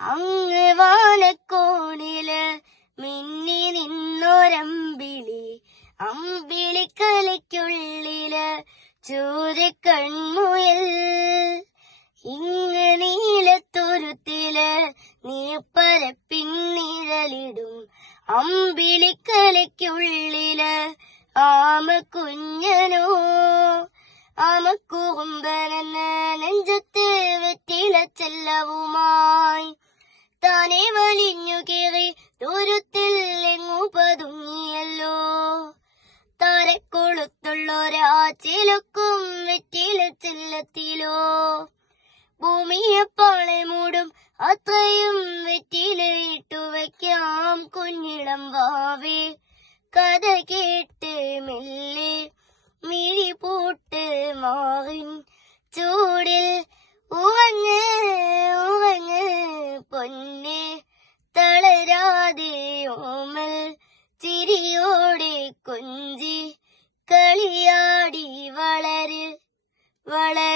അങ്ങ് വാനക്കോണില് മിന്നി നിന്നൊരമ്പിളി, അമ്പിളിക്കലയ്ക്കുള്ളില് ചൂരക്കൺമുയൽ. ഇങ്ങ് നീലത്തുരുത്തില് നീർപ്പരപ്പിന്നിഴലിടും അമ്പിളിക്കലയ്ക്കുള്ളില് ആമക്കുഞ്ഞനോ. ആമക്കുറുമ്പനെന്ന നെഞ്ചത്ത് വെറ്റില ചെല്ലവുമായി താനെ വലിഞ്ഞു കയറി ദൂരത്തിൽ എങ്ങു പതുങ്ങിയല്ലോ. താരക്കൊളുത്തുള്ളൊരാ ചിലക്കും വെറ്റില ചെല്ലത്തിലോ. ഭൂമിയെ പാളെ മൂടും അത്രയും വെറ്റിലയിട്ടു വയ്ക്കാം കുഞ്ഞിളം വാവേ. കഥ കേട്ട് മെല്ലെ മിഴി പൂട്ട് മാറിൻ ചൂടിൽ ഉറങ്ങ് ഉറങ്ങ് പൊന്നെ. തളരാതെ ഓമൽ ചിരിയോടെ കൊഞ്ചി കളിയാടി വളര് വളര്.